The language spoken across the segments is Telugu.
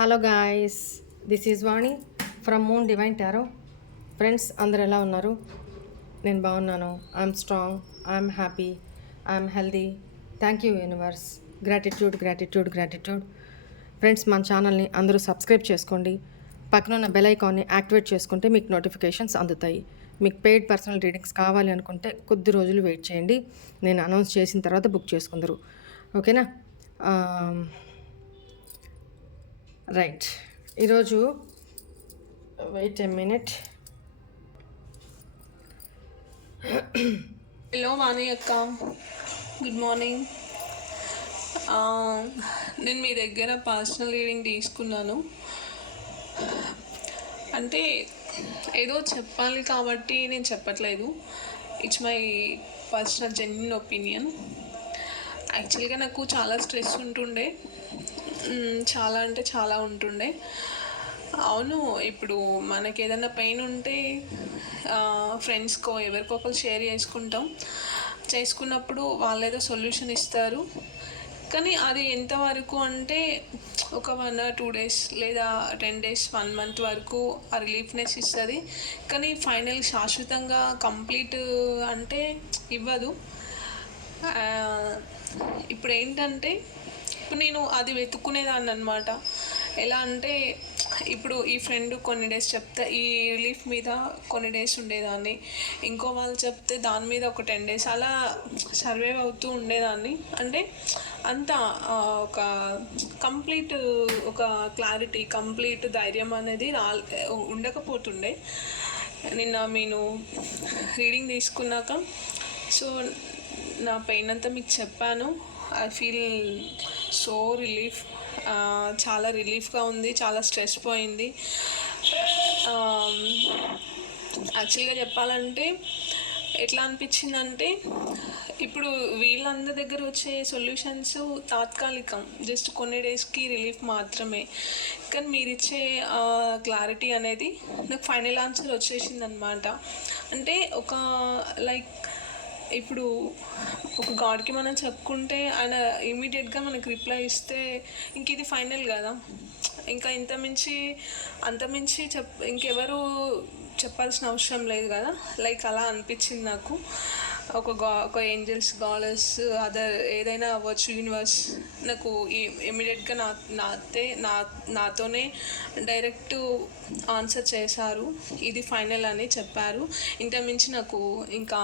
Hello guys, this is Vani from moon divine tarot. Friends అందరు ఎలా ఉన్నారు? నేను బాగున్నాను. I'm strong, I'm happy, I'm healthy. Thank you universe. Gratitude gratitude gratitude. Friends, మన ఛానల్ని అందరూ సబ్స్క్రైబ్ చేసుకోండి. పక్కనున్న బెల్ ఐకాన్ని యాక్టివేట్ చేసుకుంటే మీకు నోటిఫికేషన్స్ అందుతాయి. మీకు పెయిడ్ పర్సనల్ రీడింగ్స్ కావాలి అనుకుంటే కొద్ది రోజులు వెయిట్ చేయండి. నేను అనౌన్స్ చేసిన తర్వాత బుక్ చేసుకుందరు. ఓకేనా? రైట్. ఈరోజు వెయిట్ ఎ మినిట్. హలో వాణి అక్క, గుడ్ మార్నింగ్. నేను మీ దగ్గర పర్సనల్ రీడింగ్ తీసుకున్నాను. అంటే ఏదో చెప్పాలి కాబట్టి నేను చెప్పట్లేదు. It's my personal genuine opinion. యాక్చువల్గా నాకు చాలా స్ట్రెస్ ఉంటుండే, చాలా అంటే చాలా ఉంటుండే. అవును, ఇప్పుడు మనకి ఏదైనా పెయిన్ ఉంటే ఫ్రెండ్స్కో ఎవరికో ఒకరు షేర్ చేసుకున్నప్పుడు వాళ్ళు ఏదో సొల్యూషన్ ఇస్తారు. కానీ అది ఎంతవరకు అంటే ఒక 1 or 2 days లేదా 10 days 1 month వరకు ఆ రిలీఫ్నెస్ ఇస్తుంది. కానీ ఫైనల్ శాశ్వతంగా కంప్లీట్ అంటే ఇవ్వదు. ఇప్పుడు ఏంటంటే నేను అది వెతుక్కునేదాన్ని అనమాట. ఎలా అంటే ఇప్పుడు ఈ ఫ్రెండ్ కొన్ని డేస్ చెప్తే ఈ రిలీఫ్ మీద కొన్ని డేస్ ఉండేదాన్ని, ఇంకో వాళ్ళు చెప్తే దాని మీద ఒక 10 days అలా సర్వైవ్ అవుతూ ఉండేదాన్ని. అంటే అంత ఒక కంప్లీట్ ఒక క్లారిటీ, కంప్లీట్ ధైర్యం అనేది ఉండకపోతుండే. నిన్న నేను రీడింగ్ తీసుకున్నాక సో నా పెయిన్ అంతా మీకు చెప్పాను. ఐ ఫీల్ సో రిలీఫ్, చాలా రిలీఫ్గా ఉంది, చాలా స్ట్రెస్ పోయింది. యాక్చువల్గా చెప్పాలంటే ఎట్లా అనిపించిందంటే ఇప్పుడు వీళ్ళందరి దగ్గర వచ్చే సొల్యూషన్స్ తాత్కాలికం, జస్ట్ కొన్ని డేస్కి రిలీఫ్ మాత్రమే. కానీ మీరు ఇచ్చే క్లారిటీ అనేది నాకు ఫైనల్ ఆన్సర్ వచ్చేసింది అనమాట. అంటే ఒక లైక్ ఇప్పుడు ఒక గాడ్కి మనం చెప్పుకుంటే ఆయన ఇమీడియట్గా మనకు రిప్లై ఇస్తే ఇంక ఇది ఫైనల్ కదా, ఇంకా అంతమించి ఇంకెవరు చెప్పాల్సిన అవసరం లేదు కదా. లైక్ అలా అనిపించింది నాకు. ఒక ఏంజల్స్, గాడెస్, అదర్ ఏదైనా అవ్వచ్చు, యూనివర్స్ నాకు ఇమీడియట్గా నాతోనే డైరెక్ట్ ఆన్సర్ చేశారు. ఇది ఫైనల్ అని చెప్పారు. ఇంతకుమించి నాకు ఇంకా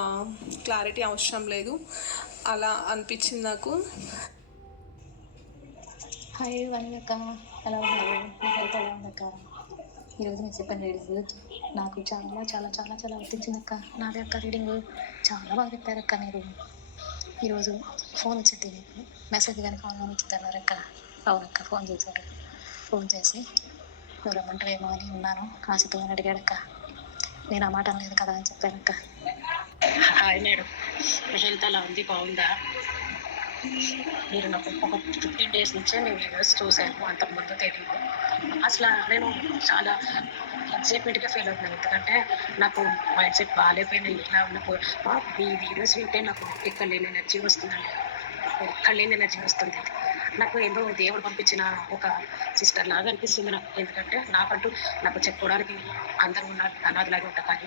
క్లారిటీ అవసరం లేదు. అలా అనిపించింది నాకు. హాయ్ వనిక, ఎలా ఉన్నారు? మీ హెల్త్ ఎలా ఉందక్క? ఈరోజు నేను చెప్పిన రీడింగ్ నాకు చాలా చాలా చాలా చాలా వర్తించింది అక్క. నాది అక్క రీడింగ్ చాలా బాగా చెప్పారు అక్క. మీరు ఈరోజు ఫోన్ వచ్చింది, మెసేజ్ కానీ ఆన్లైన్ ఇచ్చుతున్నారు అక్క. అవునక్క, ఫోన్ చేసి నువ్వు రమ్మంటావేమో అని ఉన్నాను ఆశతో అని అడిగాడక్క. నేను ఆ మాట అనలేదు కదా అని చెప్పానక్క. హాయ్ మేడం, మీ హెల్త్ ఎలా ఉంది? బాగుందా? మీరు నాకు ఒక 15 days నుంచే నేను వీడియోస్ చూశాను, అంతకుముందు తెలియదు. అసలు నేను చాలా ఎగ్జైట్మెంట్గా ఫీల్ అవుతున్నాను. ఎందుకంటే నాకు మైండ్ సెట్ బాగాలేకపోయినా ఇలా ఉన్నప్పుడు ఈ వీడియోస్ వింటే నాకు ఎక్కడ లేని ఎనర్జీ వస్తుందండి, నాకు ఏదో దేవుడు పంపించిన ఒక సిస్టర్ లాగా అనిపిస్తుంది నాకు. ఎందుకంటే నాకు చెప్పుకోవడానికి అందరూ ఉన్నారు, అనాథలాగా ఉంటారు. కానీ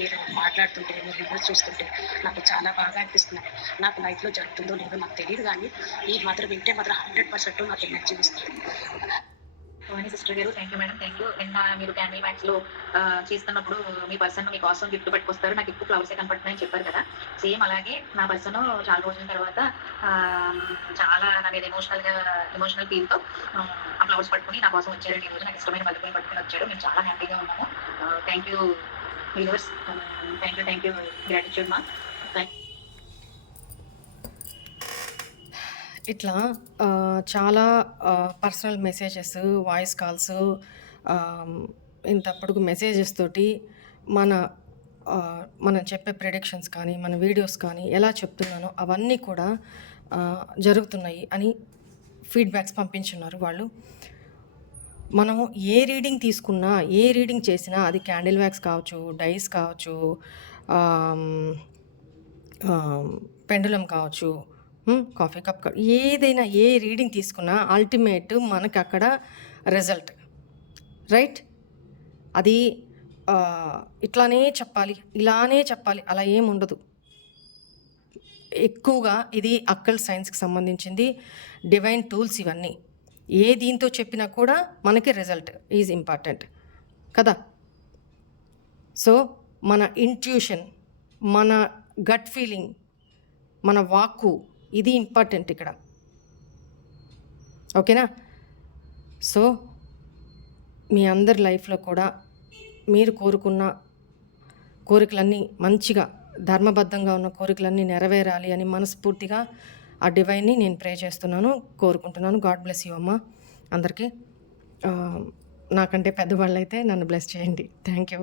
మీరు మాట్లాడుతుంటే, మీరు వీడియోస్ చూస్తుంటే నాకు చాలా బాగా అనిపిస్తుంది. నాకు లైఫ్లో జరుగుతుందో లేదో నాకు తెలియదు, కానీ ఈ మాత్రం వింటే మాత్రం 100% నాకు ఎనర్జీ ఇస్తుంది. వాణి సిస్టర్ గారు, thank you madam, thank you. And మీరు క్యాండిల్ మ్యాక్స్లో చేస్తున్నప్పుడు మీ పర్సన్ మీకోసం గిఫ్ట్ పట్టుకొస్తారు, నాకు ఎక్కువ ఫ్లవర్సే కనపడుతున్నాయని చెప్పారు కదా. సేమ్ అలాగే నా పర్సన్ చాలా రోజుల తర్వాత చాలా అనేది ఎమోషనల్ ఫీల్తో ఆ ఫ్లవర్స్ పట్టుకుని నా కోసం వచ్చారండి. ఈరోజు నాకు ఇష్టమైన మల్లెపూలు పట్టుకుని వచ్చారు. మేము చాలా హ్యాపీగా ఉన్నాము. Thank you viewers, thank you gratitude మా. ఇట్లా చాలా పర్సనల్ మెసేజెస్, వాయిస్ కాల్స్, ఇంత పొడుగు మెసేజెస్ తోటి మనం చెప్పే ప్రిడిక్షన్స్ కానీ, మన వీడియోస్ కానీ ఎలా చెప్తున్నానో అవన్నీ కూడా జరుగుతున్నాయి అని ఫీడ్బ్యాక్స్ పంపించున్నారు వాళ్ళు. మనము ఏ రీడింగ్ తీసుకున్నా, ఏ రీడింగ్ చేసినా, అది క్యాండిల్ వ్యాక్స్ కావచ్చు, డైస్ కావచ్చు, పెండులం కావచ్చు, కాఫీ కప్, ఏదైనా ఏ రీడింగ్ తీసుకున్నా అల్టిమేట్ మనకి అక్కడ రిజల్ట్, రైట్? అది ఇట్లానే చెప్పాలి, ఇలానే చెప్పాలి, అలా ఏం ఉండదు. ఎక్కువగా ఇది అక్కల్ సైన్స్కి సంబంధించింది, డివైన్ టూల్స్ ఇవన్నీ. ఏ దీంతో చెప్పినా కూడా మనకి రిజల్ట్ ఈజ్ ఇంపార్టెంట్ కదా. సో మన ఇంట్యూషన్, మన గట్ ఫీలింగ్, మన వాక్కు, ఇది ఇంపార్టెంట్ ఇక్కడ, ఓకేనా? సో మీ అందరి లైఫ్లో కూడా మీరు కోరుకున్న కోరికలన్నీ మంచిగా ధర్మబద్ధంగా ఉన్న కోరికలన్నీ నెరవేరాలి అని మనస్ఫూర్తిగా ఆ డివైన్ని నేను ప్రే చేస్తున్నాను, కోరుకుంటున్నాను. గాడ్ బ్లెస్ యూ అమ్మ అందరికీ. నాకంటే పెద్దవాళ్ళు అయితే నన్ను బ్లెస్ చేయండి. Thank you.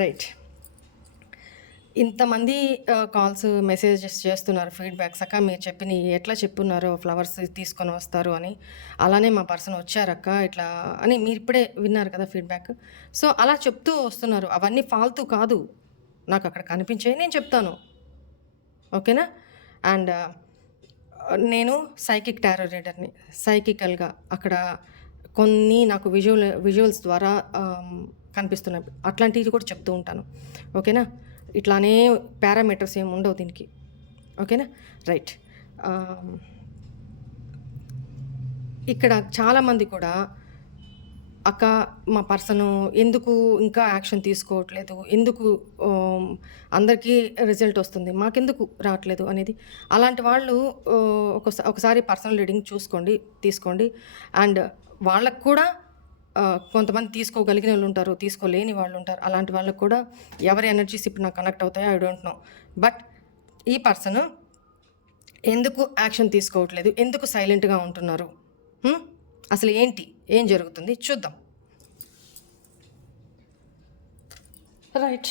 రైట్, ఇంతమంది కాల్స్ మెసేజెస్ చేస్తున్నారు, ఫీడ్బ్యాక్స్. అక్క మీరు చెప్పిన ఎట్లా చెప్పున్నారో ఫ్లవర్స్ తీసుకొని వస్తారు అని, అలానే మా పర్సన్ వచ్చారక్క ఇట్లా అని మీరు ఇప్పుడే విన్నారు కదా ఫీడ్బ్యాక్. సో అలా చెప్తూ వస్తున్నారు, అవన్నీ ఫాల్తూ కాదు, నాకు అక్కడ కనిపించేవి నేను చెప్తాను, ఓకేనా? అండ్ నేను సైకిక్ టారో రీడర్ని. సైకికల్గా అక్కడ కొన్ని నాకు విజువల్స్ ద్వారా కనిపిస్తున్నాయి, అట్లాంటివి కూడా చెప్తూ ఉంటాను, ఓకేనా? ఇట్లానే పారామీటర్స్ ఏమి ఉండవు దీనికి, ఓకేనా? రైట్. ఇక్కడ చాలామంది కూడా అక్క మా పర్సను ఎందుకు ఇంకా యాక్షన్ తీసుకోవట్లేదు, ఎందుకు అందరికీ రిజల్ట్ వస్తుంది, మాకెందుకు రావట్లేదు అనేది. అలాంటి వాళ్ళు ఒకసారి పర్సనల్ రీడింగ్ తీసుకోండి. అండ్ వాళ్ళకు కూడా కొంతమంది తీసుకోగలిగిన వాళ్ళు ఉంటారు, తీసుకోలేని వాళ్ళు ఉంటారు. అలాంటి వాళ్ళకు కూడా ఎవరి ఎనర్జీస్ ఇప్పుడు నాకు కనెక్ట్ అవుతాయో ఐ డోంట్ నో. బట్ ఈ పర్సన్ ఎందుకు యాక్షన్ తీసుకోవట్లేదు, ఎందుకు సైలెంట్గా ఉంటున్నారు, అసలు ఏం జరుగుతుంది చూద్దాం. Right,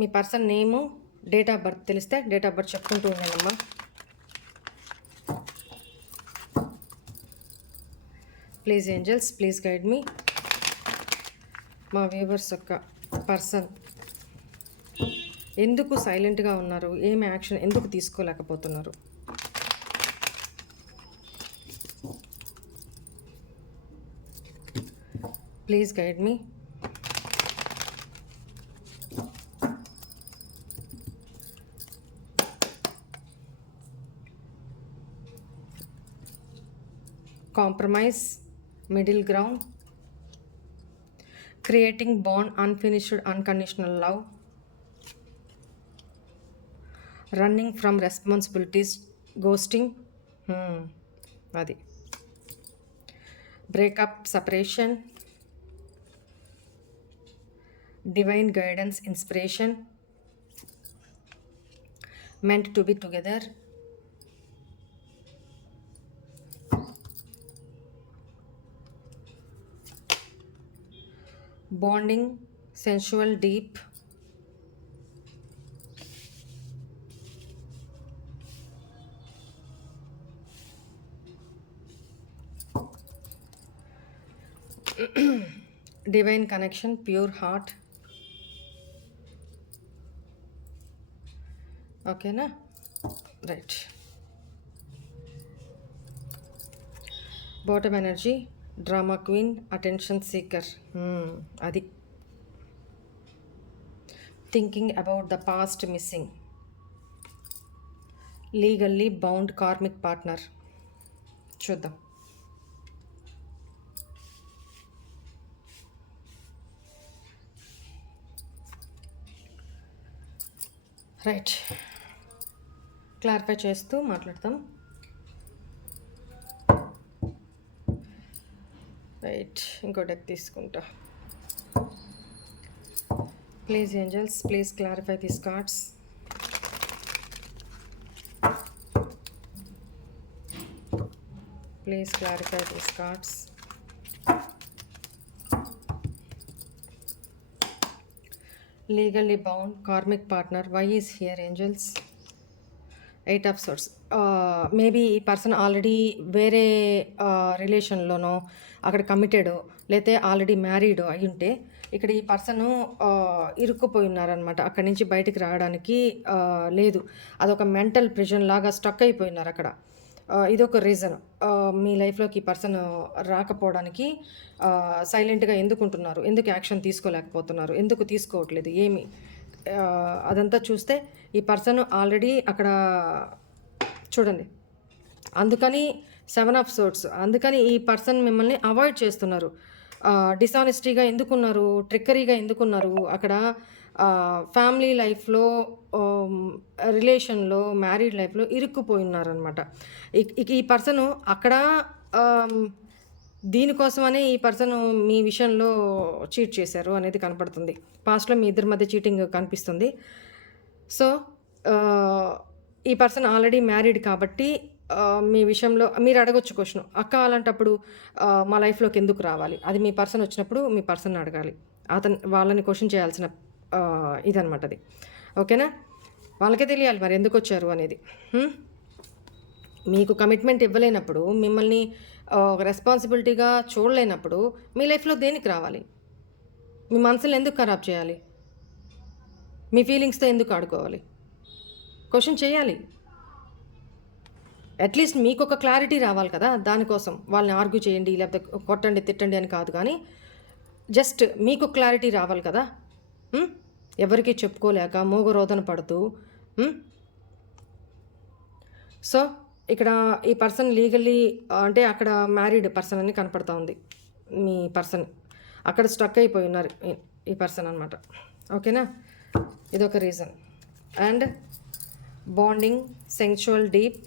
me person name, date of birth తెలిస్తే డేట్ ఆఫ్ బర్త్ చెప్పుకుంటూ ఉన్నానమ్మా. ప్లీజ్ ఏంజల్స్, ప్లీజ్ గైడ్ మీ. మా వ్యూవర్స్ యొక్క పర్సన్ ఎందుకు సైలెంట్గా ఉన్నారు, ఏం యాక్షన్ ఎందుకు తీసుకోలేకపోతున్నారు? Please guide me. Compromise, middle ground, creating bond, unfinished unconditional love, running from responsibilities, ghosting, అది breakup, separation, divine guidance, inspiration, meant to be together, bonding, sensual, deep, divine connection, pure heart. ఓకేనా? Right. Bottom energy, drama queen, attention seeker, అది thinking about the past, missing, legally bound, karmic partner. చూద్దాం. రైట్, క్లారిఫై చేస్తూ మాట్లాడతాం. రైట్, ఇంకో డెక్ తీసుకుంటా. Please angels, please clarify these cards. Please clarify these cards. Legally bound, karmic partner, why is here angels? 8 of swords. Maybe ఈ పర్సన్ ఆల్రెడీ వేరే రిలేషన్లోనో అక్కడ కమిటెడ్ లేతే ఆల్రెడీ మ్యారీడ్ అయి ఉంటే ఇక్కడ ఈ పర్సను ఇరుక్కుపోయి ఉన్నారనమాట. అక్కడి నుంచి బయటికి రావడానికి లేదు. అదొక మెంటల్ ప్రిజన్ లాగా స్టక్ అయిపోయినారు అక్కడ. ఇదొక రీజన్. మీ లైఫ్‌లోకి ఈ పర్సన్ రాకపోవడానికి సైలెంట్‌గా ఎందుకుంటున్నారు? ఎందుకు యాక్షన్ తీసుకోలేకపోతున్నారు? ఎందుకు తీసుకోవట్లేదు? ఏమి? అదంతా చూస్తే ఈ పర్సన్ ఆల్రెడీ అక్కడ చూడండి. అందుకని 7 ఆఫ్ సోర్డ్స్. అందుకని ఈ పర్సన్ మిమ్మల్ని అవాయిడ్ చేస్తున్నారు. డిసానెస్టీగా ఎందుకున్నారు? ట్రిక్కరీగా ఎందుకున్నారు? అక్కడ ఫ్యామిలీ లైఫ్‌లో, రిలేషన్‌లో, మ్యారీడ్ లైఫ్‌లో ఇరుక్కుపోయి ఉన్నారనమాట. ఈ పర్సను అక్కడ దీనికోసమనే ఈ పర్సను మీ విషయంలో చీట్ చేశారు అనేది కనపడుతుంది. పాస్ట్‌లో మీ ఇద్దరి మధ్య చీటింగ్ కనిపిస్తుంది. సో, ఈ పర్సన్ ఆల్రెడీ మ్యారీడ్ కాబట్టి మీ విషయంలో మీరు అడగొచ్చు క్వెషన్. అక్క అలాంటప్పుడు మా లైఫ్‌లోకి ఎందుకు రావాలి? అది మీ పర్సన్ వచ్చినప్పుడు మీ పర్సన్‌ని అడగాలి. వాళ్ళని క్వెషన్ చేయాల్సిన ఇదనమాట అది. ఓకేనా? వాళ్ళకే తెలియాలి మరి ఎందుకొచ్చారు అనేది. మీకు కమిట్మెంట్ ఇవ్వలేనప్పుడు, మిమ్మల్ని ఒక రెస్పాన్సిబిలిటీగా చూడలేనప్పుడు మీ లైఫ్‌లో దేనికి రావాలి? మీ మనసుని ఎందుకు ఖరాబ్ చేయాలి? మీ ఫీలింగ్స్‌తో ఎందుకు ఆడుకోవాలి? క్వెషన్ చేయాలి. అట్లీస్ట్ మీకొక క్లారిటీ రావాలి కదా! దానికోసం. వాళ్ళని ఆర్గ్యూ చేయండి, లేకపోతే కొట్టండి, తిట్టండి అని కాదు కానీ, జస్ట్ మీకు క్లారిటీ రావాలి కదా! ఎవరికీ చెప్పుకోలేక మోగరోదన పడుతూ. సో, ఇక్కడ ఈ పర్సన్ లీగల్లీ అంటే అక్కడ మ్యారీడ్ పర్సన్ అని కనపడతా ఉంది. మీ పర్సన్ అక్కడ స్టక్ అయిపోయి ఉన్నారు ఈ పర్సన్ అనమాట. ఓకేనా? ఇదొక reason. And bonding, sensual, deep.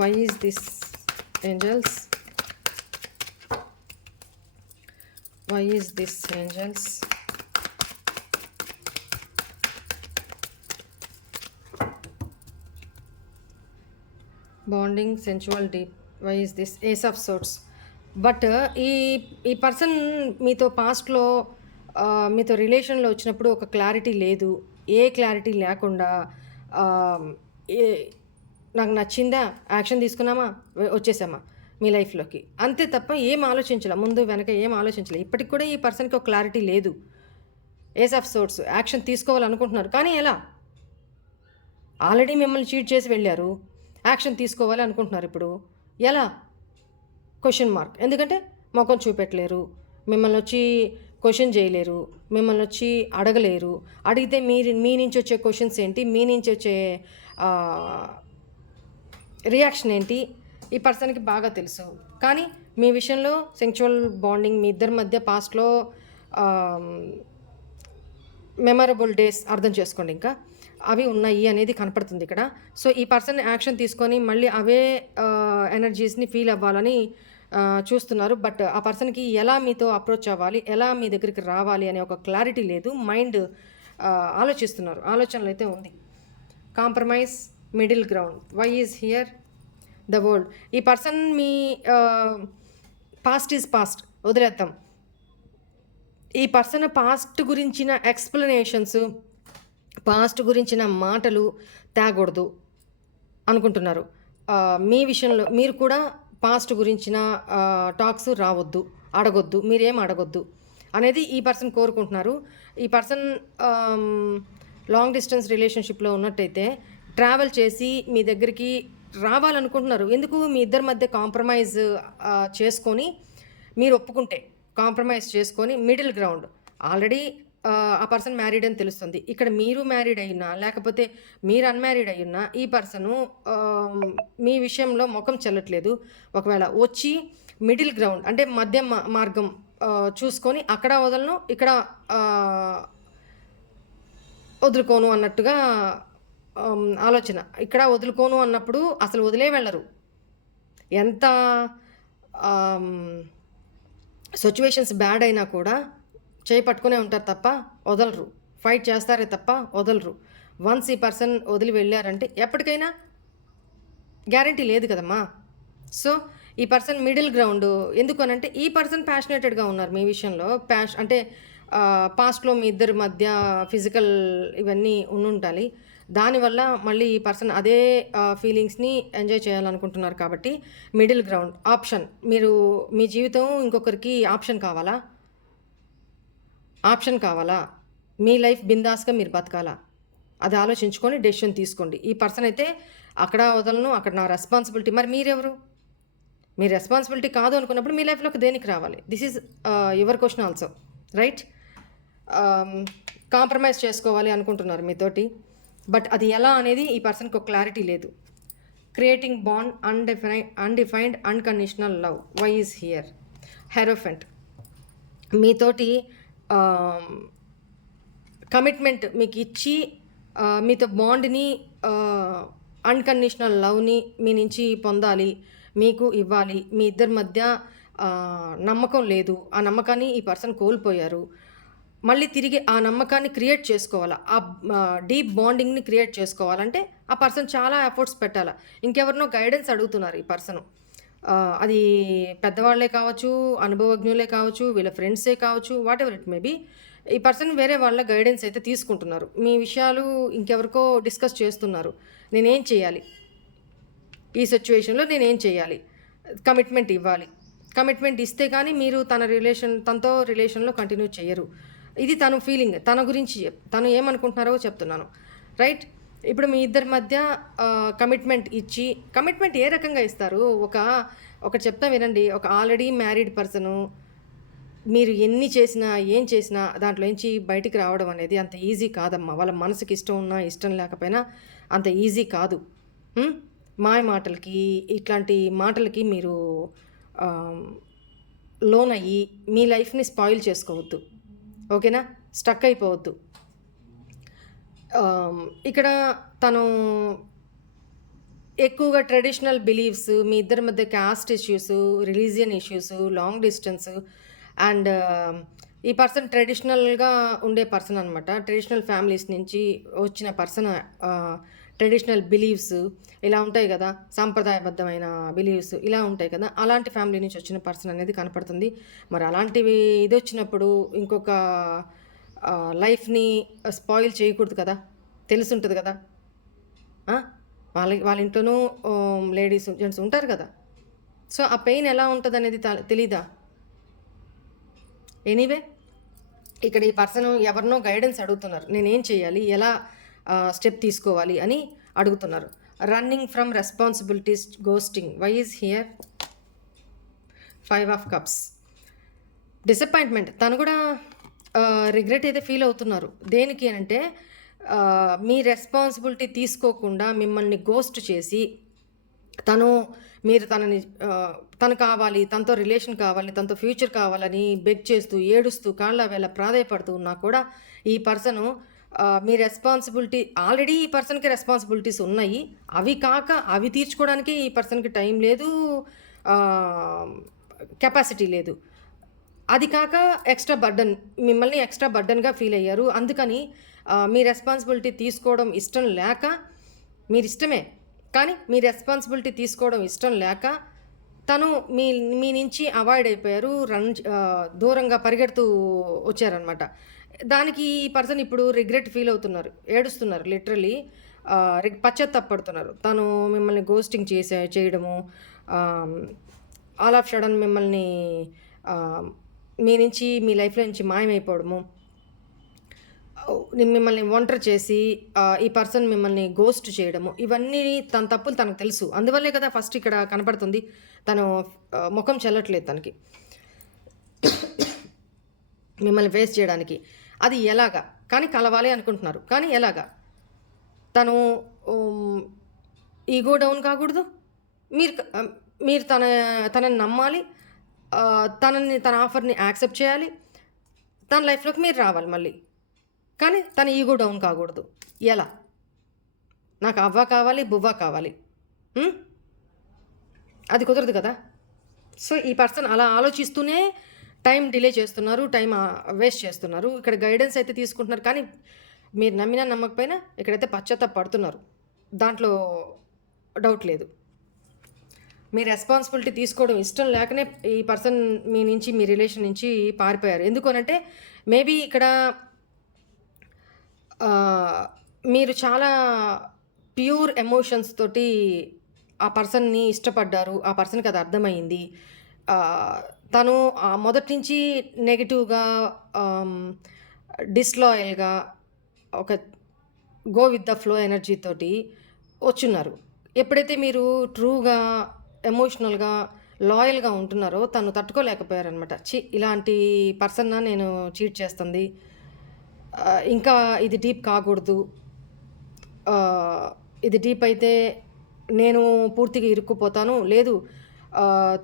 Why is this, angels? Why is this, angels? Bonding, sensual, deep. Why is this? Ace of Swords. But ఈ పర్సన్ మీతో పాస్ట్లో మీతో రిలేషన్లో వచ్చినప్పుడు ఒక క్లారిటీ లేదు. ఏ క్లారిటీ లేకుండా నాకు నచ్చిందా, యాక్షన్ తీసుకున్నామా, వచ్చేసామా మీ లైఫ్లోకి, అంతే తప్ప ఏం ఆలోచించలే, ముందు వెనక ఏం ఆలోచించలే. ఇప్పటికి కూడా ఈ పర్సన్కి ఒక క్లారిటీ లేదు. Ace of swords. యాక్షన్ తీసుకోవాలనుకుంటున్నారు కానీ ఎలా? ఆల్రెడీ మిమ్మల్ని చీట్ చేసి వెళ్ళారు, యాక్షన్ తీసుకోవాలి అనుకుంటున్నారు. ఇప్పుడు ఎలా? Question mark. ఎందుకంటే మొఖం చూపెట్టలేరు, మిమ్మల్ని వచ్చి క్వశ్చన్ చేయలేరు, మిమ్మల్ని వచ్చి అడగలేరు. అడిగితే మీ నుంచి వచ్చే క్వశ్చన్స్ ఏంటి, మీ నుంచి వచ్చే రియాక్షన్ ఏంటి ఈ పర్సన్కి బాగా తెలుసు. కానీ మీ విషయంలో సెక్చువల్ బాండింగ్ మీ ఇద్దరి మధ్య పాస్ట్లో మెమరబుల్ డేస్ అర్థం చేసుకోండి, ఇంకా అవి ఉన్నాయి అనేది కనపడుతుంది ఇక్కడ. సో ఈ పర్సన్ యాక్షన్ తీసుకొని మళ్ళీ అవే ఎనర్జీస్ని ఫీల్ అవ్వాలని చూస్తున్నారు. బట్ ఆ పర్సన్కి ఎలా మీతో అప్రోచ్ అవ్వాలి, ఎలా మీ దగ్గరికి రావాలి అనే ఒక క్లారిటీ లేదు. మైండ్ ఆలోచిస్తున్నారు, ఆలోచనలు అయితే ఉంది. Compromise, middle ground. Why is here? The world. ఈ పర్సన్ మీ పాస్ట్ ఈజ్ పాస్ట్, వదిలేద్దాం. ఈ పర్సన్ పాస్ట్ గురించిన ఎక్స్ప్లెనేషన్స్, పాస్ట్ గురించిన మాటలు తేగూడదు అనుకుంటున్నారు. మీ విషయంలో మీరు కూడా పాస్ట్ గురించిన టాక్స్ రావద్దు, అడగొద్దు, మీరేం అడగొద్దు అనేది ఈ పర్సన్ కోరుకుంటున్నారు. ఈ పర్సన్ లాంగ్ డిస్టెన్స్ రిలేషన్షిప్లో ఉన్నట్టయితే ట్రావెల్ చేసి మీ దగ్గరికి రావాలనుకుంటున్నారు. ఎందుకు? మీ ఇద్దరి మధ్య కాంప్రమైజ్ చేసుకొని, మీరు ఒప్పుకుంటే కాంప్రమైజ్ చేసుకొని మిడిల్ గ్రౌండ్. ఆల్రెడీ ఆ పర్సన్ మ్యారీడ్ అని తెలుస్తుంది. ఇక్కడ మీరు మ్యారీడ్ అయినా లేకపోతే మీరు అన్మ్యారీడ్ అయినా ఈ పర్సను మీ విషయంలో ముఖం చెల్లట్లేదు. ఒకవేళ వచ్చి మిడిల్ గ్రౌండ్ అంటే మధ్య మార్గం చూసుకొని అక్కడ వదలను, ఇక్కడ వదులుకోను అన్నట్టుగా ఆలోచన. ఇక్కడ వదులుకోను అన్నప్పుడు అసలు వదిలే వెళ్ళరు. ఎంత సిచ్యువేషన్స్ బ్యాడ్ అయినా కూడా చేయి పట్టుకునే ఉంటారు తప్ప వదలరు. ఫైట్ చేస్తారే తప్ప వదలరు. వన్స్ ఈ పర్సన్ వదిలి వెళ్ళారంటే ఎప్పటికైనా గ్యారంటీ లేదు కదమ్మా. సో ఈ పర్సన్ మిడిల్ గ్రౌండ్ ఎందుకు అనంటే ఈ పర్సన్ ప్యాషనేటెడ్గా ఉన్నారు మీ విషయంలో. అంటే పాస్ట్లో మీ ఇద్దరి మధ్య ఫిజికల్ ఇవన్నీ ఉండాలి. దానివల్ల మళ్ళీ ఈ పర్సన్ అదే ఫీలింగ్స్ని ఎంజాయ్ చేయాలనుకుంటున్నారు. కాబట్టి మిడిల్ గ్రౌండ్ ఆప్షన్. మీరు మీ జీవితం ఇంకొకరికి ఆప్షన్ కావాలా? ఆప్షన్ కావాలా, మీ లైఫ్ బిందాస్గా మీరు బతకాలా, అది ఆలోచించుకొని డెసిషన్ తీసుకోండి. ఈ పర్సన్ అయితే అక్కడ వదలను, అక్కడ నా రెస్పాన్సిబిలిటీ. మరి మీరెవరు? మీ రెస్పాన్సిబిలిటీ కాదు అనుకున్నప్పుడు మీ లైఫ్లోకి దేనికి రావాలి? This is your question also, right? Compromise చేసుకోవాలి అనుకుంటున్నారు మీతోటి, బట్ అది ఎలా అనేది ఈ పర్సన్కి ఒక క్లారిటీ లేదు. Creating bond, undefined unconditional love, why is here? Hierophant మీతోటి కమిట్మెంట్ మీకు ఇచ్చి మీతో బాండ్ని, అన్కండిషనల్ లవ్ని మీ నుంచి పొందాలి, మీకు ఇవ్వాలి. మీ ఇద్దరి మధ్య నమ్మకం లేదు, ఆ నమ్మకాన్ని ఈ పర్సన్ కోల్పోయారు. మళ్ళీ తిరిగి ఆ నమ్మకాన్ని క్రియేట్ చేసుకోవాలా, ఆ డీప్ బాండింగ్ని క్రియేట్ చేసుకోవాలంటే ఆ పర్సన్ చాలా ఎఫర్ట్స్ పెట్టాలా. ఇంకెవరినో గైడెన్స్ అడుగుతున్నారు ఈ పర్సన్. అది పెద్దవాళ్ళే కావచ్చు, అనుభవజ్ఞులే కావచ్చు, వీళ్ళ ఫ్రెండ్సే కావచ్చు, వాట్ ఎవర్ ఇట్ మేబీ. ఈ పర్సన్ వేరే వాళ్ళ గైడెన్స్ అయితే తీసుకుంటున్నారు. మీ విషయాలు ఇంకెవరికో డిస్కస్ చేస్తున్నారు. నేనేం చేయాలి ఈ సిచ్యువేషన్లో, నేనేం చేయాలి? కమిట్మెంట్ ఇవ్వాలి. కమిట్మెంట్ ఇస్తే కానీ మీరు తనతో రిలేషన్లో కంటిన్యూ చేయరు. ఇది తను ఫీలింగ్, తన గురించి తను ఏమనుకుంటున్నారో చెప్తున్నాను, రైట్? ఇప్పుడు మీ ఇద్దరి మధ్య కమిట్మెంట్ ఇచ్చి, కమిట్మెంట్ ఏ రకంగా ఇస్తారు? ఒకటి చెప్తా వినండి. ఒక ఆల్రెడీ మ్యారీడ్ పర్సను మీరు ఎన్ని చేసినా, ఏం చేసినా దాంట్లోంచి బయటికి రావడం అనేది అంత ఈజీ కాదమ్మా. వాళ్ళ మనసుకి ఇష్టం ఉన్నా ఇష్టం లేకపోయినా అంత ఈజీ కాదు. మాయ మాటలకి, ఇట్లాంటి మాటలకి మీరు లోన్ అయ్యి మీ లైఫ్ని స్పాయిల్ చేసుకోవద్దు, ఓకేనా? స్టక్ అయిపోవద్దు. ఇక్కడ తను ఎక్కువగా ట్రెడిషనల్ బిలీఫ్స్, మీ ఇద్దరి మధ్య caste issues, religion issues, long distance, and ఈ పర్సన్ ట్రెడిషనల్గా ఉండే పర్సన్ అనమాట. ట్రెడిషనల్ ఫ్యామిలీస్ నుంచి వచ్చిన పర్సన్. ట్రెడిషనల్ బిలీవ్స్ ఇలా ఉంటాయి కదా, సాంప్రదాయబద్ధమైన బిలీవ్స్ ఇలా ఉంటాయి కదా, అలాంటి ఫ్యామిలీ నుంచి వచ్చిన పర్సన్ అనేది కనపడుతుంది. మరి అలాంటివి ఇది వచ్చినప్పుడు ఇంకొక లైఫ్ని స్పాయిల్ చేయకూడదు కదా, తెలుసుంటుంది కదా. వాళ్ళ ఇంట్లోనూ లేడీస్ జెంట్స్ ఉంటారు కదా. సో ఆ పెయిన్ ఎలా ఉంటుంది అనేది తెలీదా? ఎనీవే, ఇక్కడ ఈ పర్సన్ ఎవరినో గైడెన్స్ అడుగుతున్నారు. నేనేం చేయాలి, ఎలా స్టెప్ తీసుకోవాలి అని అడుగుతున్నారు. Running from responsibilities, ghosting, why is here? 5 of cups. Disappointment. తను కూడా రిగ్రెట్ అయితే ఫీల్ అవుతున్నారు. దేనికి అంటే మీ రెస్పాన్సిబిలిటీ తీసుకోకుండా మిమ్మల్ని గోస్ట్ చేసి మీరు తను కావాలి, తనతో రిలేషన్ కావాలి, తనతో ఫ్యూచర్ కావాలని బెగ్ చేస్తూ, ఏడుస్తూ, కాళ్ళ వేళ ప్రాధాయపడుతూ ఉన్నా కూడా ఈ పర్సను మీ రెస్పాన్సిబిలిటీ, ఆల్రెడీ ఈ పర్సన్కి రెస్పాన్సిబిలిటీస్ ఉన్నాయి, అవి తీర్చుకోవడానికి ఈ పర్సన్కి టైం లేదు, కెపాసిటీ లేదు. అది కాక ఎక్స్ట్రా బర్డన్, మిమ్మల్ని ఎక్స్ట్రా బర్డన్గా ఫీల్ అయ్యారు. అందుకని మీ రెస్పాన్సిబిలిటీ తీసుకోవడం ఇష్టం లేక, మీరు ఇష్టమే కానీ మీ రెస్పాన్సిబిలిటీ తీసుకోవడం ఇష్టం లేక తను మీ నుంచి అవాయిడ్ అయిపోయారు, దూరంగా పరిగెడుతూ వచ్చారనమాట. దానికి ఈ పర్సన్ ఇప్పుడు రిగ్రెట్ ఫీల్ అవుతున్నారు, ఏడుస్తున్నారు, లిటరలీ పశ్చాత్తాపడుతున్నారు. తను మిమ్మల్ని గోస్టింగ్ చేయడము, ఆల్ ఆఫ్ సడన్ మిమ్మల్ని మీ నుంచి, మీ లైఫ్లో నుంచి మాయమైపోవడము, మిమ్మల్ని ఒంటరి చేసి ఈ పర్సన్ మిమ్మల్ని గోస్ట్ చేయడము, ఇవన్నీ తన తప్పులు తనకు తెలుసు. అందువల్లే కదా ఫస్ట్ ఇక్కడ కనపడుతుంది తను ముఖం చెల్లట్లేదు తనకి మిమ్మల్ని ఫేస్ చేయడానికి. అది ఎలాగా కానీ కలవాలి అనుకుంటున్నారు, కానీ ఎలాగా? తను ఈగో డౌన్ కాకూడదు, మీరు తనని నమ్మాలి, తన ఆఫర్ని యాక్సెప్ట్ చేయాలి, తన లైఫ్లోకి మీరు రావాలి మళ్ళీ. కానీ తన ఈగో డౌన్ కాకూడదు. ఎలా? నాకు అవ్వ కావాలి, బువ్వ కావాలి, అది కుదరదు కదా. సో ఈ పర్సన్ అలా ఆలోచిస్తూనే టైం డిలే చేస్తున్నారు, టైం వేస్ట్ చేస్తున్నారు. ఇక్కడ గైడెన్స్ అయితే తీసుకుంటున్నారు, కానీ మీరు నమ్మినా నమ్మకపోయినా ఇక్కడైతే పశ్చాత్తాపడుతున్నారు, దాంట్లో డౌట్ లేదు. మీ రెస్పాన్సిబిలిటీ తీసుకోవడం ఇష్టం లేకనే ఈ పర్సన్ మీ రిలేషన్ నుంచి పారిపోయారు. ఎందుకనంటే మేబీ ఇక్కడ మీరు చాలా ప్యూర్ ఎమోషన్స్ తోటి ఆ పర్సన్ని ఇష్టపడ్డారు, ఆ పర్సన్కి అది అర్థమైంది. తను మొదటి నుంచి నెగిటివ్గా, డిస్లాయల్గా, ఒక go with the flow energy తోటి వచ్చున్నారు. ఎప్పుడైతే మీరు ట్రూగా, ఎమోషనల్గా, లాయల్గా ఉంటున్నారో తను తట్టుకోలేకపోయారనమాట. ఇలాంటి పర్సన్నా నేను చీట్ చేస్తుంది, ఇంకా ఇది డీప్ కాకూడదు, ఇది డీప్ అయితే నేను పూర్తిగా ఇరుక్కుపోతాను, లేదు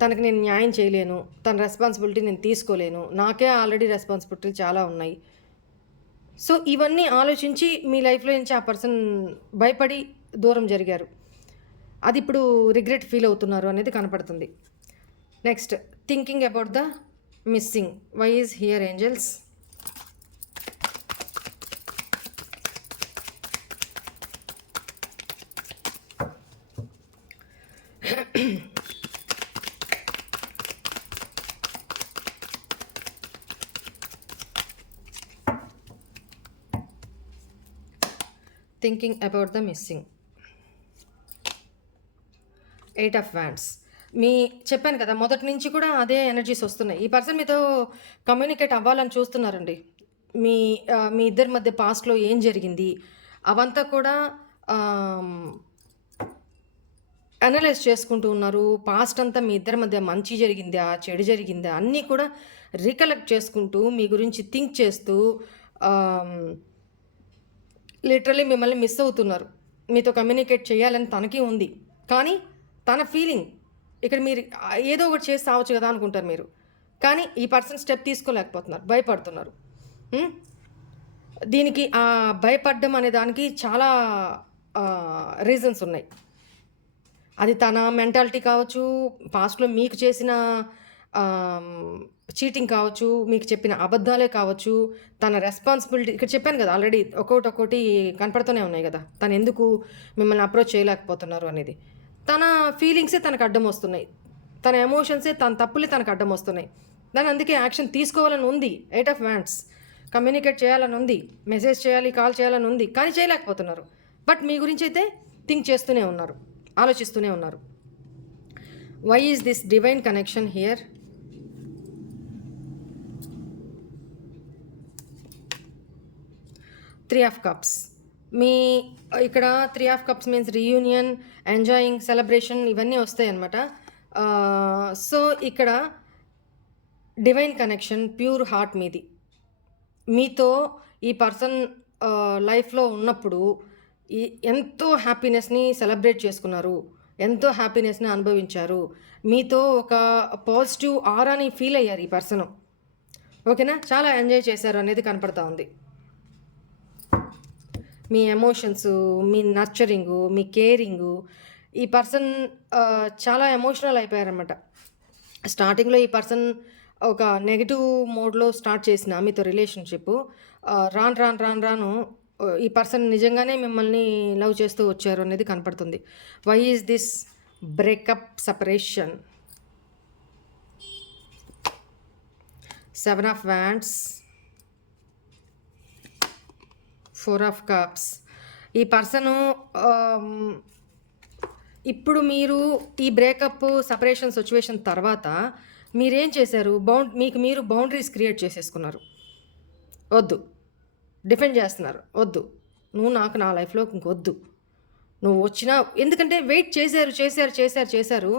తనకి నేను న్యాయం చేయలేను, తన రెస్పాన్సిబిలిటీ నేను తీసుకోలేను, నాకే ఆల్రెడీ రెస్పాన్సిబిలిటీ చాలా ఉన్నాయి. సో ఇవన్నీ ఆలోచించి మీ లైఫ్లో నుంచి ఆ పర్సన్ భయపడి దూరం జరిగారు. అది ఇప్పుడు రిగ్రెట్ ఫీల్ అవుతున్నారు అనేది కనపడుతుంది. Next, thinking about the missing. Why is here angels? Thinking about the missing. 8 of wands. చెప్పాను కదా, మొదటి నుంచి కూడా అదే ఎనర్జీస్ వస్తున్నాయి. ఈ పర్సన్ మీతో కమ్యూనికేట్ అవ్వాలని చూస్తున్నారండి. మీ ఇద్దరి మధ్య పాస్ట్లో ఏం జరిగింది అవంతా కూడా అనలైజ్ చేసుకుంటూ ఉన్నారు. పాస్ట్ అంతా మీ ఇద్దరి మధ్య మంచి జరిగిందా, చెడు జరిగిందా అన్నీ కూడా రికలెక్ట్ చేసుకుంటూ మీ గురించి థింక్ చేస్తూ లిటరలీ మిమ్మల్ని మిస్ అవుతున్నారు. మీతో కమ్యూనికేట్ చేయాలని తనకి ఉంది, కానీ తన ఫీలింగ్ ఇక్కడ మీరు ఏదో ఒకటి చేసి సావచ్చు కదా అనుకుంటారు మీరు, కానీ ఈ పర్సన్ స్టెప్ తీసుకోలేకపోతున్నారు, భయపడుతున్నారు. దీనికి భయపడడం అనే దానికి చాలా రీజన్స్ ఉన్నాయి. అది తన మెంటాలిటీ కావచ్చు, పాస్ట్లో మీకు చేసిన చీటింగ్ కావచ్చు, మీకు చెప్పిన అబద్ధాలే కావచ్చు, తన రెస్పాన్సిబిలిటీ. ఇక్కడ చెప్పాను కదా ఆల్రెడీ, ఒక్కొక్కటి కనపడుతూనే ఉన్నాయి కదా తను ఎందుకు మిమ్మల్ని అప్రోచ్ చేయలేకపోతున్నారు అనేది. తన ఫీలింగ్సే తనకు అడ్డం వస్తున్నాయి, తన ఎమోషన్సే, తన తప్పులే తనకు అడ్డం వస్తున్నాయి. దాని అందుకే యాక్షన్ తీసుకోవాలని ఉంది. 8 ఆఫ్ వ్యాండ్స్. కమ్యూనికేట్ చేయాలని ఉంది, మెసేజ్ చేయాలి, కాల్ చేయాలని ఉంది, కానీ చేయలేకపోతున్నారు. బట్ మీ గురించి అయితే థింక్ చేస్తూనే ఉన్నారు, ఆలోచిస్తూనే ఉన్నారు. Why is this divine connection here? Three of cups. ఇక్కడ 3 of cups means reunion, enjoying, celebration ఇవన్నీ వస్తాయి అన్నమాట. సో ఇక్కడ డివైన్ కనెక్షన్, ప్యూర్ హార్ట్ మీది. మీతో ఈ పర్సన్ లైఫ్లో ఉన్నప్పుడు ఎంతో హ్యాపీనెస్ని సెలబ్రేట్ చేసుకున్నారు, ఎంతో హ్యాపీనెస్ని అనుభవించారు. మీతో ఒక పాజిటివ్ ఆరాని ఫీల్ అయ్యారు ఈ పర్సన్. ఓకేనా, చాలా ఎంజాయ్ చేశారు అనేది కనపడతా ఉంది. మీ ఎమోషన్స్, మీ నర్చరింగు, మీ కేరింగు, ఈ పర్సన్ చాలా ఎమోషనల్ అయిపోయారన్నమాట. స్టార్టింగ్లో ఈ పర్సన్ ఒక నెగిటివ్ మోడ్లో స్టార్ట్ చేసిన మీతో రిలేషన్షిప్, రాను ఈ పర్సన్ నిజంగానే మిమ్మల్ని లవ్ చేస్తూ వచ్చారు అనేది కనపడుతుంది. Why is this breakup, separation? 7 of wands, 4 of cups. ఈ పర్సను ఇప్పుడు మీరు ఈ బ్రేకప్, సపరేషన్ సిచ్యువేషన్ తర్వాత మీరేం చేశారు? మీకు మీరు బౌండరీస్ క్రియేట్ చేసేసుకున్నారు. వద్దు, డిఫెండ్ చేస్తున్నారు, వద్దు, నువ్వు నాకు నా లైఫ్లో ఇంకొద్దు, నువ్వు వచ్చినా. ఎందుకంటే వెయిట్ చేశారు.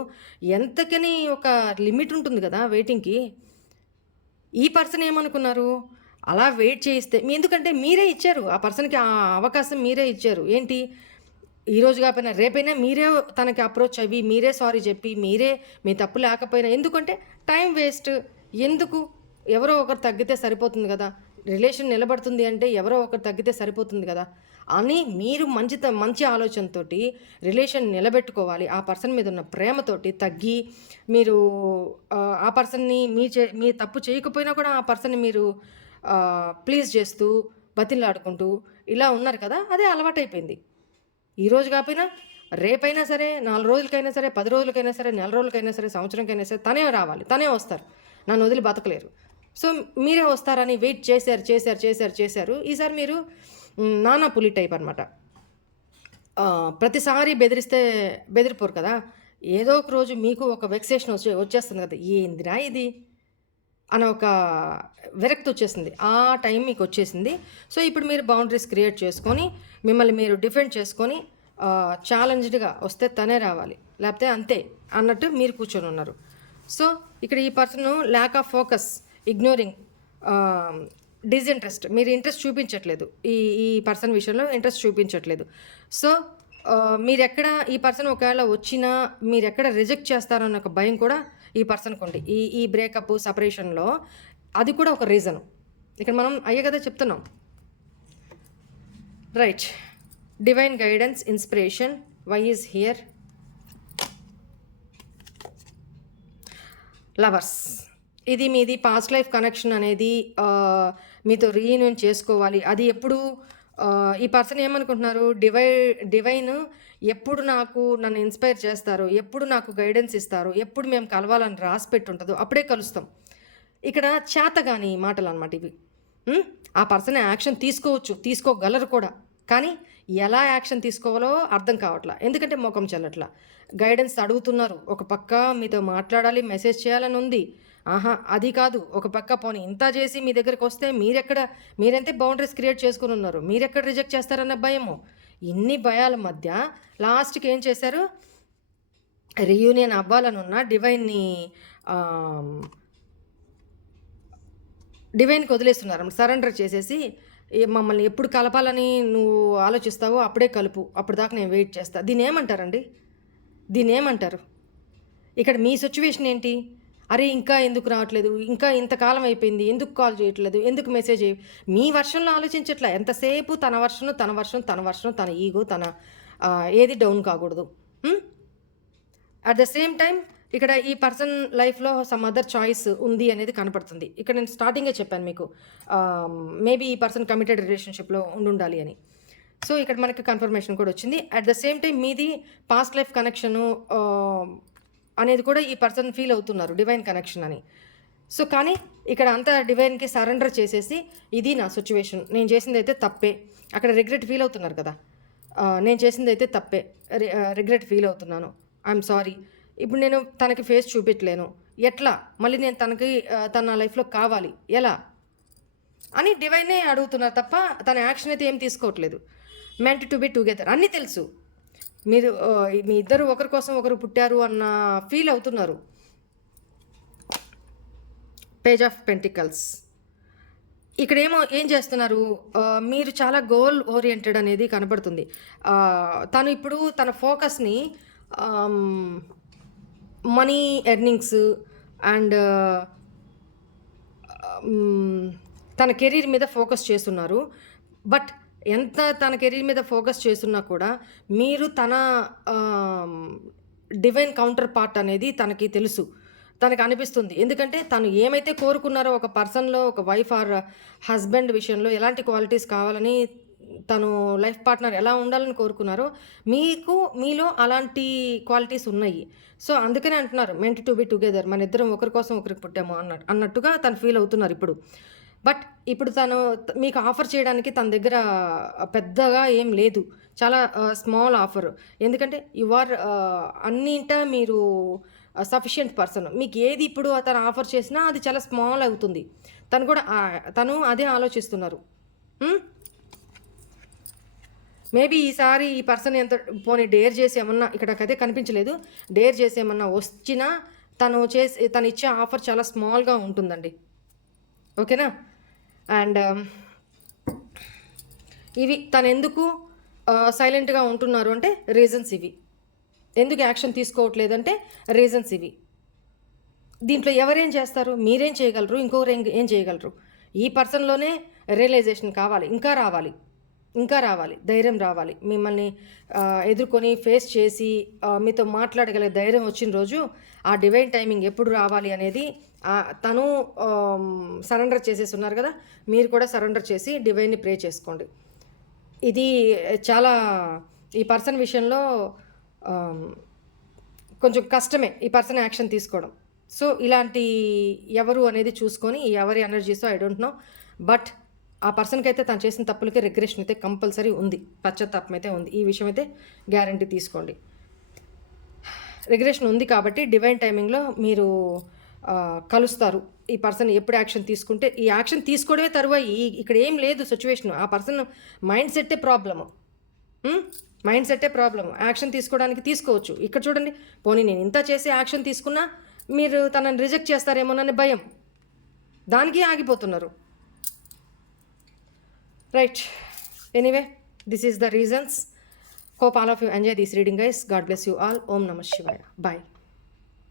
ఎంతకని ఒక లిమిట్ ఉంటుంది కదా వెయిటింగ్కి. ఈ పర్సన్ ఏమనుకున్నారు, అలా వెయిట్ చేయిస్తే ఎందుకంటే మీరే ఇచ్చారు ఆ పర్సన్కి ఆ అవకాశం, మీరే ఇచ్చారు. ఏంటి, ఈరోజు కాకపోయినా రేపైనా మీరే తనకి అప్రోచ్ అయ్యి, మీరే సారీ చెప్పి, మీరే మీ తప్పు లేకపోయినా, ఎందుకంటే టైం వేస్ట్ ఎందుకు? ఎవరో ఒకరు తగ్గితే సరిపోతుంది కదా, రిలేషన్ నిలబడుతుంది అంటే ఎవరో ఒకరు తగ్గితే సరిపోతుంది కదా అని మీరు మంచి ఆలోచనతో రిలేషన్ నిలబెట్టుకోవాలి. ఆ పర్సన్ మీద ఉన్న ప్రేమతోటి తగ్గి, మీరు ఆ పర్సన్ని మీ తప్పు చేయకపోయినా కూడా ఆ పర్సన్ని మీరు ప్లీజ్ చేస్తూ, బతిలాడుకుంటూ ఇలా ఉన్నారు కదా, అదే అలవాటైపోయింది. ఈరోజు కాకపోయినా రేపైనా సరే, 4 రోజులకైనా సరే, 10 రోజులకైనా సరే, నెల రోజులకైనా సరే, సంవత్సరంకైనా సరే తనే రావాలి, తనే వస్తారు, నన్ను వదిలి బతకలేరు. సో మీరే వస్తారని వెయిట్ చేశారు. ఈసారి మీరు నానా పులి టైప్ అనమాట. ప్రతిసారి బెదిరిపోరు కదా, ఏదో ఒక రోజు మీకు ఒక వెక్సేషన్ వచ్చేస్తుంది కదా, ఏందిరా ఇది, అనే ఒక విరక్తి వచ్చేసింది. ఆ టైం మీకు వచ్చేసింది. సో ఇప్పుడు మీరు బౌండరీస్ క్రియేట్ చేసుకొని మిమ్మల్ని మీరు డిఫెండ్ చేసుకొని ఛాలెంజ్డ్గా వస్తే తనే రావాలి, లేకపోతే అంతే అన్నట్టు మీరు కూర్చొని ఉన్నారు. సో ఇక్కడ ఈ person lack of focus, ignoring, disinterest, మీరు ఇంట్రెస్ట్ చూపించట్లేదు ఈ ఈ పర్సన్ విషయంలో, ఇంట్రెస్ట్ చూపించట్లేదు. సో మీరెక్కడ ఈ పర్సన్ ఒకవేళ వచ్చినా మీరెక్కడ రిజెక్ట్ చేస్తారన్న ఒక భయం కూడా ఈ పర్సన్కి ఉంది. ఈ బ్రేకప్ సపరేషన్లో అది కూడా ఒక రీజను. ఇక్కడ మనం అయ్యే కదా చెప్తున్నాం. Right, divine guidance, inspiration, why is here, lovers. ఇది మీది పాస్ట్ లైఫ్ కనెక్షన్ అనేది మీతో రీయూనియన్ చేసుకోవాలి. అది ఎప్పుడు ఈ పర్సన్ ఏమనుకుంటున్నారు, డివైన్ ఎప్పుడు నన్ను ఇన్స్పైర్ చేస్తారు, ఎప్పుడు నాకు గైడెన్స్ ఇస్తారు, ఎప్పుడు మేము కలవాలని రాసి పెట్టుంటుందో అప్పుడే కలుస్తాం. ఇక్కడ చేతగాని మాటలు అనమాట ఇవి. ఆ పర్సన్ యాక్షన్ తీసుకోగలరు కూడా, కానీ ఎలా యాక్షన్ తీసుకోవాలో అర్థం కావట్లా. ఎందుకంటే ముఖం చెల్లట్లా. గైడెన్స్ అడుగుతున్నారు, ఒక పక్క మీతో మాట్లాడాలి, మెసేజ్ చేయాలని ఉంది. అది కాదు, ఒక పక్క పోనీ ఇంత చేసి మీ దగ్గరికి వస్తే మీరెంతే బౌండరీస్ క్రియేట్ చేసుకుని ఉన్నారు, మీరెక్కడ రిజెక్ట్ చేస్తారన్న భయము. ఇన్ని భయాల మధ్య లాస్ట్కి ఏం చేశారు, రీయూనియన్ అవ్వాలనున్న డివైన్కి వదిలేస్తున్నారు, సరెండర్ చేసేసి మమ్మల్ని ఎప్పుడు కలపాలని నువ్వు ఆలోచిస్తావో అప్పుడే కలుపు, అప్పుడు దాకా నేను వెయిట్ చేస్తా. దీన్ని ఏమంటారు? ఇక్కడ మీ సిచ్యువేషన్ ఏంటి? అరే ఇంకా ఎందుకు రావట్లేదు, ఇంకా ఇంతకాలం అయిపోయింది, ఎందుకు కాల్ చేయట్లేదు, ఎందుకు మెసేజ్ మీ వర్షన్లో ఆలోచించట్లా. ఎంతసేపు తన వర్షన్, తన ఈగో, తన ఏది డౌన్ కాకూడదు. అట్ ద సేమ్ టైం ఇక్కడ ఈ పర్సన్ లైఫ్లో సమ్ అదర్ చాయిస్ ఉంది అనేది కనపడుతుంది. ఇక్కడ నేను స్టార్టింగే చెప్పాను మీకు, మేబీ ఈ పర్సన్ కమిటెడ్ రిలేషన్షిప్లో ఉండాలి అని. సో ఇక్కడ మనకి కన్ఫర్మేషన్ కూడా వచ్చింది. అట్ ద సేమ్ టైం మీది పాస్ట్ లైఫ్ కనెక్షను అనేది కూడా ఈ పర్సన్ ఫీల్ అవుతున్నారు, డివైన్ కనెక్షన్ అని. సో కానీ ఇక్కడ అంతా డివైన్కి సరెండర్ చేసేసి ఇది నా సిచ్యువేషన్, నేను చేసింది అయితే తప్పే, అక్కడ రిగ్రెట్ ఫీల్ అవుతున్నారు కదా, నేను చేసింది అయితే తప్పే, రిగ్రెట్ ఫీల్ అవుతున్నాను, ఐఎమ్ సారీ. ఇప్పుడు నేను తనకి ఫేస్ చూపించలేను, ఎట్లా మళ్ళీ నేను తన లైఫ్లో కావాలి ఎలా అని డివైనే అడుగుతున్నారు తప్ప తన యాక్షన్ అయితే ఏం తీసుకోవట్లేదు. మెంట్ టు బి టుగెదర్ అన్నీ తెలుసు, మీరు మీ ఇద్దరు ఒకరి కోసం ఒకరు పుట్టారు అన్న ఫీల్ అవుతున్నారు. Page of pentacles. ఇక్కడ ఏం చేస్తున్నారు, మీరు చాలా గోల్ ఓరియంటెడ్ అనేది కనబడుతుంది. తను ఇప్పుడు తన ఫోకస్ని మనీ ఎర్నింగ్స్ అండ్ తన కెరీర్ మీద ఫోకస్ చేస్తున్నారు. బట్ ఎంత తన కెరీర్ మీద ఫోకస్ చేస్తున్నా కూడా మీరు తన డివైన్ కౌంటర్ పార్ట్ అనేది తనకి తెలుసు, తనకు అనిపిస్తుంది. ఎందుకంటే తను ఏమైతే కోరుకున్నారో ఒక పర్సన్లో, ఒక వైఫ్ ఆర్ హస్బెండ్ విషయంలో ఎలాంటి క్వాలిటీస్ కావాలని, తను లైఫ్ పార్ట్నర్ ఎలా ఉండాలని కోరుకున్నారో మీలో అలాంటి క్వాలిటీస్ ఉన్నాయి. సో అందుకనే అంటున్నారు మెంట్ టు బి టుగెదర్, మన ఇద్దరం ఒకరి కోసం ఒకరికి పుట్టాము అన్నట్టుగా తను ఫీల్ అవుతున్నారు ఇప్పుడు. బట్ ఇప్పుడు తను మీకు ఆఫర్ చేయడానికి తన దగ్గర పెద్దగా ఏం లేదు, చాలా స్మాల్ ఆఫర్. ఎందుకంటే యు ఆర్ అన్నింటా మీరు సఫిషియెంట్ పర్సన్. మీకు ఏది ఇప్పుడు తను ఆఫర్ చేసినా అది చాలా స్మాల్ అవుతుంది. తను అదే ఆలోచిస్తున్నారు. మేబీ ఈసారి ఈ పర్సన్ ఎంత పోనీ డేర్ చేసి ఏమన్నా, ఇక్కడ అదే కనిపించలేదు, డేర్ చేసి ఏమన్నా వచ్చినా తను ఇచ్చే ఆఫర్ చాలా స్మాల్గా ఉంటుందండి. ఓకేనా? అండ్ ఇవి తను ఎందుకు సైలెంట్గా ఉంటున్నారు అంటే రీజన్స్ ఇవి. ఎందుకు యాక్షన్ తీసుకోవట్లేదంటే రీజన్స్ ఇవి. దీంట్లో ఎవరేం చేస్తారు, మీరేం చేయగలరు, ఇంకొకరు ఏం చేయగలరు. ఈ పర్సన్లోనే రియలైజేషన్ కావాలి, ఇంకా రావాలి, ధైర్యం రావాలి. మిమ్మల్ని ఎదుర్కొని ఫేస్ చేసి మీతో మాట్లాడగలిగే ధైర్యం వచ్చిన రోజు ఆ డివైన్ టైమింగ్ ఎప్పుడు రావాలి అనేది తను సరెండర్ చేసేసి ఉన్నారు కదా, మీరు కూడా సరెండర్ చేసి డివైన్ని ప్రే చేసుకోండి. ఇది చాలా ఈ పర్సన్ విషయంలో కొంచెం కష్టమే ఈ పర్సన్ యాక్షన్ తీసుకోవడం. సో ఇలాంటి ఎవరు అనేది చూసుకొని ఎవరి ఎనర్జీసో ఐ డోంట్ నో, బట్ ఆ పర్సన్కి అయితే తను చేసిన తప్పులకి రిగ్రెషన్ అయితే కంపల్సరీ ఉంది, పశ్చాత్తాపం అయితే ఉంది. ఈ విషయం అయితే గ్యారంటీ తీసుకోండి. రిగ్రెషన్ ఉంది కాబట్టి డివైన్ టైమింగ్లో మీరు కలుస్తారు. ఈ పర్సన్ ఎప్పుడు యాక్షన్ తీసుకుంటే ఈ యాక్షన్ తీసుకోవడమే తరువాయి. ఇక్కడ ఏం లేదు సిచ్యువేషన్. ఆ పర్సన్ మైండ్ సెట్టే ప్రాబ్లము. మైండ్ సెట్టే ప్రాబ్లము. యాక్షన్ తీసుకోవడానికి తీసుకోవచ్చు. ఇక్కడ చూడండి, పోనీ నేను ఇంత చేసి యాక్షన్ తీసుకున్నా మీరు తనని రిజెక్ట్ చేస్తారేమోనని భయం, దానికి ఆగిపోతున్నారు. Right, anyway this is the reasons. Hope all of you enjoy this reading, guys. God bless you all. Om Namah Shivaya. Bye.